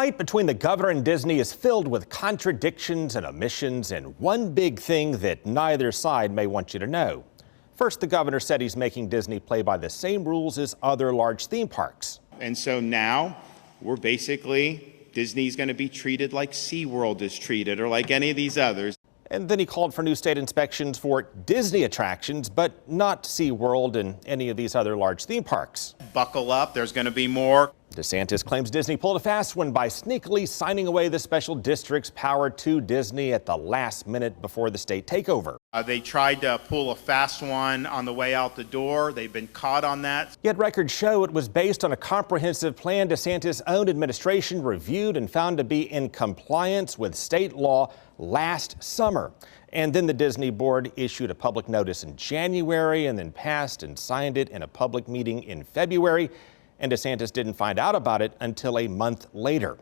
fight between the governor and Disney is filled with contradictions and omissions, and one big thing that neither side may want you to know. First, the governor said he's making Disney play by the same rules as other large theme parks. And so now we're basically, Disney's going to be treated like SeaWorld is treated or like any of these others. And then he called for new state inspections for Disney attractions, but not SeaWorld and any of these other large theme parks. Buckle up, there's going to be more. DeSantis claims Disney pulled a fast one by sneakily signing away the special district's power to Disney at the last minute before the state takeover. They tried to pull a fast one on the way out the door. They've been caught on that. Yet records show it was based on a comprehensive plan DeSantis' own administration reviewed and found to be in compliance with state law last summer. And then the Disney board issued a public notice in January and then passed and signed it in a public meeting in February. And DeSantis didn't find out about it until a month later.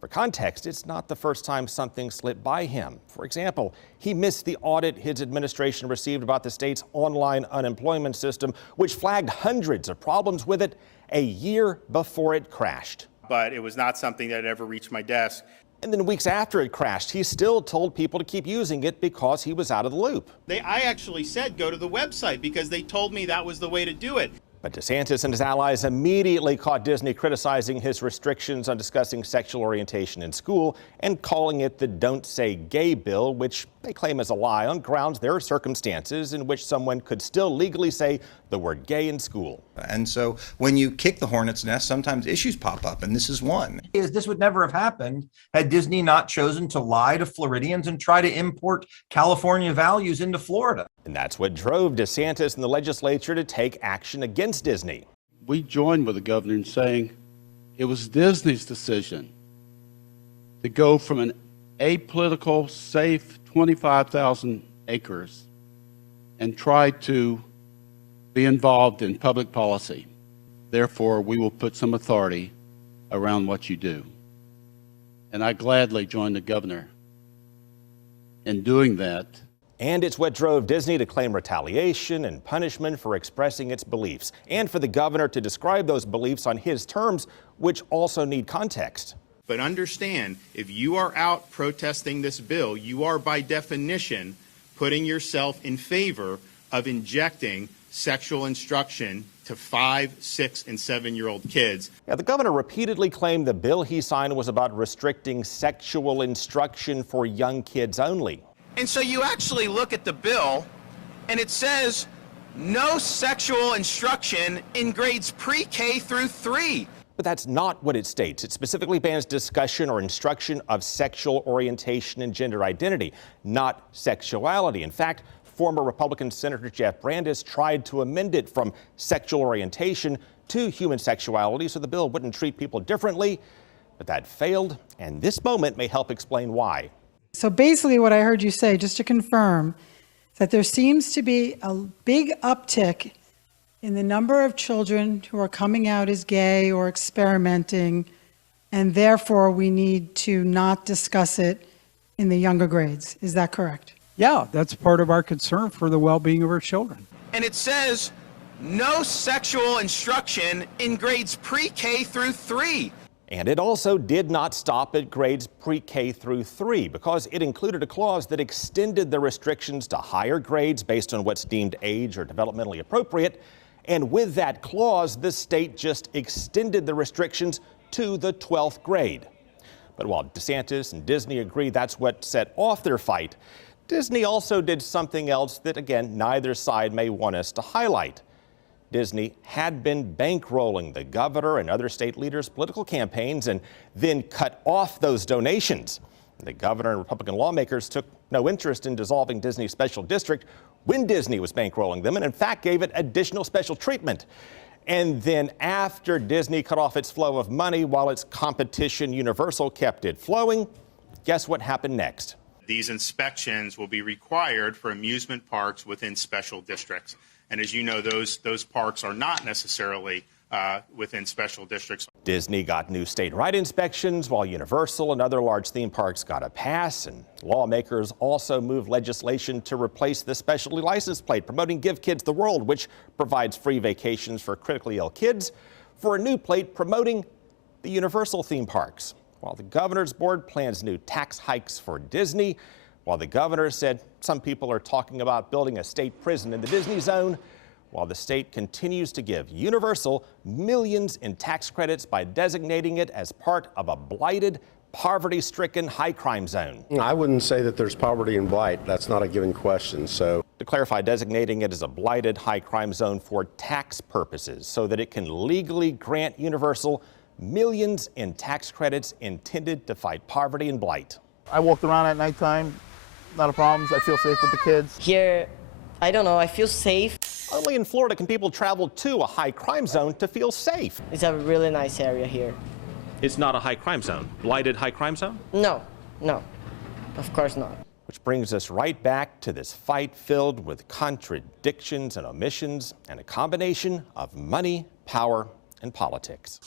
For context, it's not the first time something slipped by him. For example, he missed the audit his administration received about the state's online unemployment system, which flagged hundreds of problems with it a year before it crashed. But it was not something that ever reached my desk. And then weeks after it crashed, he still told people to keep using it because he was out of the loop. I actually said go to the website because they told me that was the way to do it. But DeSantis and his allies immediately caught Disney criticizing his restrictions on discussing sexual orientation in school and calling it the Don't Say Gay bill, which they claim is a lie on grounds there are circumstances in which someone could still legally say the word gay in school. And so when you kick the hornet's nest, sometimes issues pop up, and this is one. This would never have happened had Disney not chosen to lie to Floridians and try to import California values into Florida. And that's what drove DeSantis and the legislature to take action against Disney. We joined with the governor in saying it was Disney's decision to go from an apolitical, safe 25,000 acres and try to be involved in public policy. Therefore, we will put some authority around what you do. And I gladly joined the governor in doing that. And it's what drove Disney to claim retaliation and punishment for expressing its beliefs, and for the governor to describe those beliefs on his terms, which also need context. But understand, if you are out protesting this bill, you are by definition putting yourself in favor of injecting sexual instruction to 5-, 6-, and 7-year-old kids. Yeah, the governor repeatedly claimed the bill he signed was about restricting sexual instruction for young kids only. And so you actually look at the bill, and it says no sexual instruction in grades pre-K through 3. But that's not what it states. It specifically bans discussion or instruction of sexual orientation and gender identity, not sexuality. In fact, former Republican Senator Jeff Brandes tried to amend it from sexual orientation to human sexuality so the bill wouldn't treat people differently, but that failed, and this moment may help explain why. So basically what I heard you say, just to confirm, that there seems to be a big uptick in the number of children who are coming out as gay or experimenting, and therefore we need to not discuss it in the younger grades. Is that correct? Yeah, that's part of our concern for the well-being of our children. And it says no sexual instruction in grades pre-K through 3. And it also did not stop at grades pre-K through 3 because it included a clause that extended the restrictions to higher grades based on what's deemed age or developmentally appropriate. And with that clause, the state just extended the restrictions to the 12th grade. But while DeSantis and Disney agree that's what set off their fight, Disney also did something else that, again, neither side may want us to highlight. Disney had been bankrolling the governor and other state leaders' political campaigns and then cut off those donations. The governor and Republican lawmakers took no interest in dissolving Disney's special district when Disney was bankrolling them, and in fact gave it additional special treatment. And then after Disney cut off its flow of money while its competition Universal kept it flowing, guess what happened next? These inspections will be required for amusement parks within special districts. And as you know, those parks are not necessarily within special districts. Disney got new statewide inspections, while Universal and other large theme parks got a pass. And lawmakers also moved legislation to replace the specialty license plate promoting Give Kids the World, which provides free vacations for critically ill kids, for a new plate promoting the Universal theme parks. while the governor's board plans new tax hikes for Disney, while the governor said some people are talking about building a state prison in the Disney zone, while the state continues to give Universal millions in tax credits by designating it as part of a blighted, poverty-stricken high crime zone. I wouldn't say that there's poverty and blight. That's not a given question. So to clarify, designating it as a blighted high crime zone for tax purposes so that it can legally grant Universal millions in tax credits intended to fight poverty and blight. I walked around at nighttime, not a problem. I feel safe with the kids. Here, I don't know, I feel safe. Only in Florida can people travel to a high crime zone to feel safe. It's a really nice area here. It's not a high crime zone. Blighted high crime zone? No, of course not. Which brings us right back to this fight filled with contradictions and omissions and a combination of money, power, and politics.